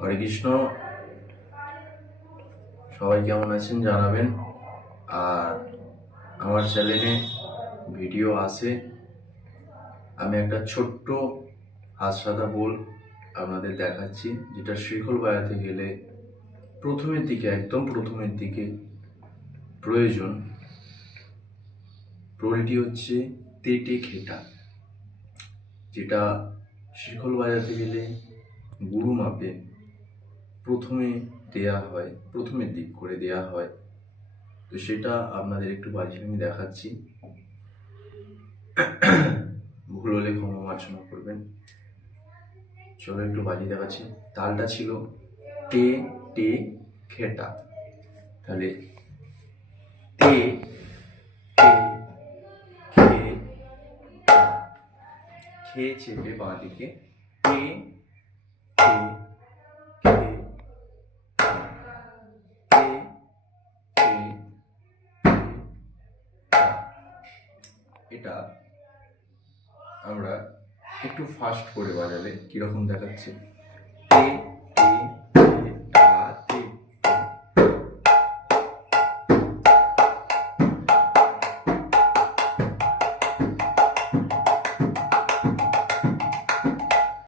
হরে কৃষ্ণ। সবাই কেমন আছেন জানাবেন। আর আমার চ্যানেলে ভিডিও আছে। আমি একটা ছোট্ট হাসসাদা বোল আপনাদের দেখাচ্ছি, যেটা শ্রীখল বাজাতে গেলে প্রথমের দিকে, একদম প্রথমের দিকে প্রয়োজন। রোলটি হচ্ছে তেটে খেটা, যেটা শিখল বাজাতে গেলে গুরু মাপে প্রথমে দেয়া হয় প্রথমের দিক করে দেয়া হয়। তো সেটা আপনাদের একটু বাজিয়ে আমি দেখাচ্ছি। ভুল হলে ক্ষমা মার্জনা করবেন। চলো একটু বাজিয়ে দেখাচ্ছি। তালটা ছিল টে টে খেটা। তাহলে তে টে খে টা। খেয়ে চেপে বাঁ দিকে কে খে এটা আমরা একটু ফাস্ট করে বাজালে কীরকম দেখাচ্ছে? তে